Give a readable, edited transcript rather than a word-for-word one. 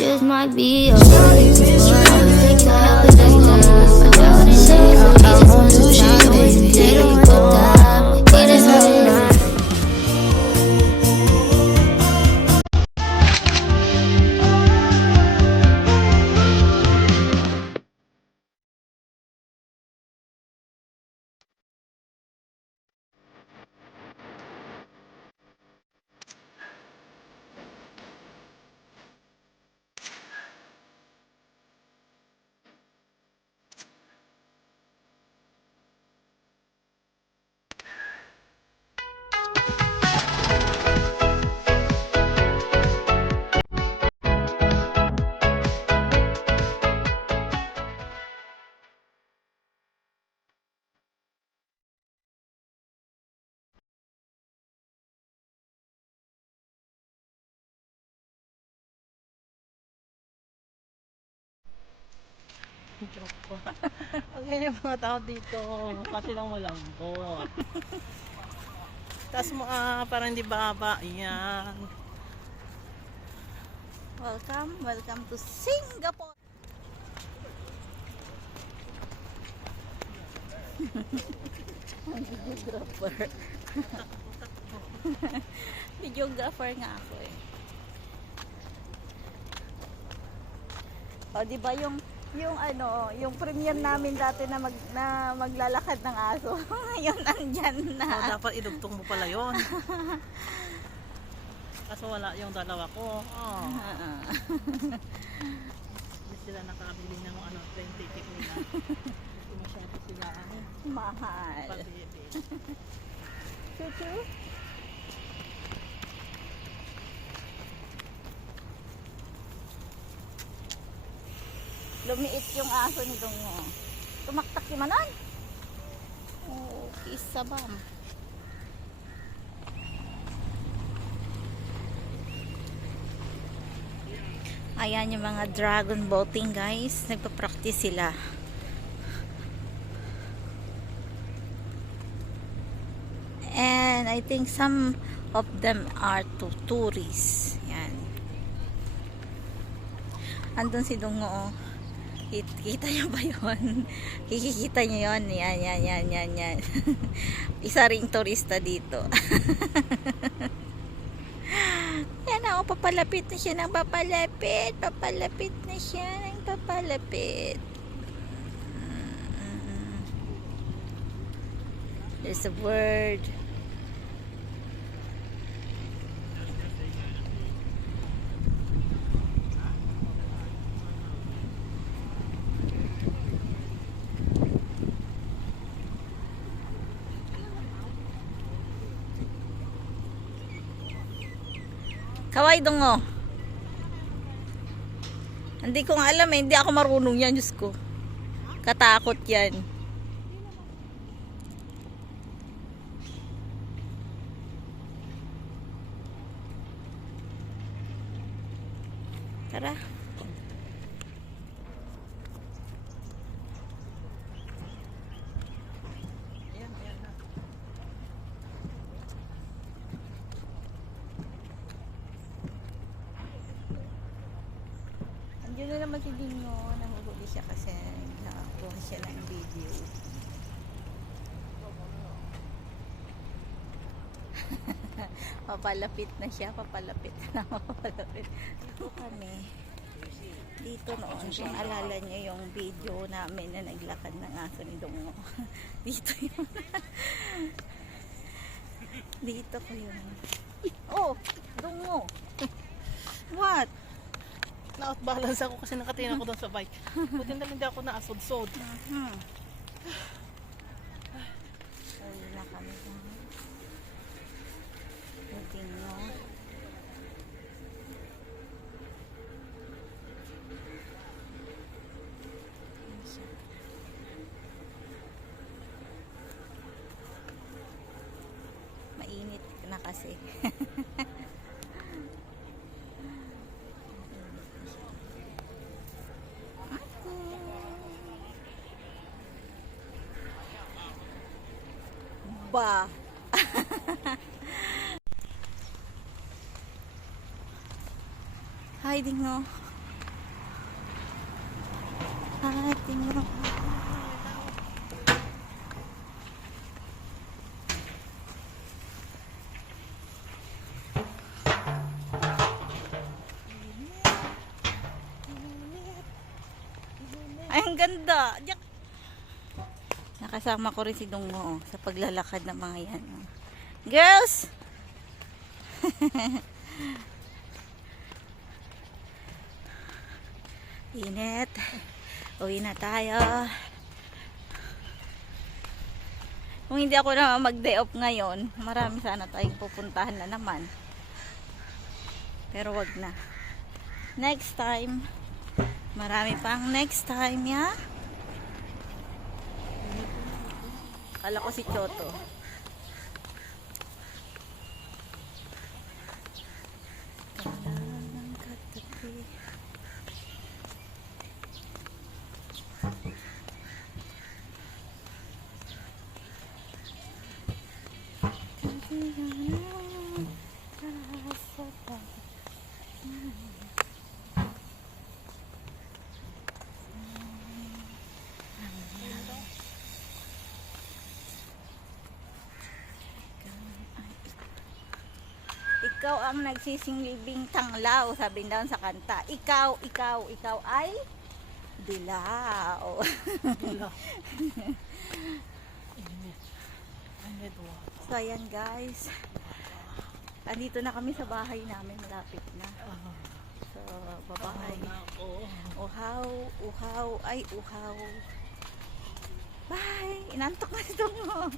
just might be okay. Take time, but they don't. I don't say so. We just want to shine, baby. They don't want to die. It is not. Joke ko. Okay yung mga tao dito. Kasi lang malambot. Taas mo para hindi baba. Ayan. Welcome to Singapore. Videographer. Videographer nga ako eh. O, di ba yung yung premium namin dati na maglalakad ng aso. Ngayon andyan na. Oh, dapat idugtong mo pala yon. Kaso wala yung dalawa ko. Oh. Hindi sila nakabili ng train ticket nila. Hindi masyado sila Mahal. pag-ibig. Chuchu. Lumiit yung aso ni Dongo. Tumaktak si Manan. Oh, kisabam. Ayan yung mga dragon boating guys. Nagpa-practice sila. And I think some of them are tourists. Yan. Andun si Dongo. Oh. Kita nyo ba yun? Kikikita nyo yun? Yan. Isa ring turista dito. Yan ako, papalapit na siya ng papalapit. Papalapit na siya ng papalapit. There's a bird. Kaway Dongo. Hindi ko nga alam eh. Hindi ako marunong yan. Diyos ko. Katakot yan. Tara. Andiyan na naman si Dino. Nahuhuli siya kasi nakakuha siya ng video. Papalapit na siya. Papalapit na papalapit. Dito kami. Dito noon. Kung alala niyo yung video namin na naglakad ng aso ni Dongo. Dito yun. Dito ko yun. Oh! Dongo! What? Na-outbalance ako kasi nakatingin ako doon sa bike. Buti na hindi ako naasod-sod. Ay, na kami. Dino. Mainit na kasi. Ba. Hi, Dingo. ating mga ay, ang ganda. Diyak. Nakasama ko rin si Dungo sa paglalakad ng mga yan. Girls! Init. Uwi na tayo. Kung hindi ako na mag-day off ngayon, marami sana tayong pupuntahan na naman. Pero wag na. Next time. Marami pang next time, ya. Kala ko si Choto. Kailangan katabi. Ikaw ang nagsisinglibing tanglaw, sabi daw sa kanta. Ikaw ay dilaw. So ayan guys, andito na kami sa bahay namin, malapit na. So babahay. Uhaw, ay uhaw. Bye! Inantok na ito mo.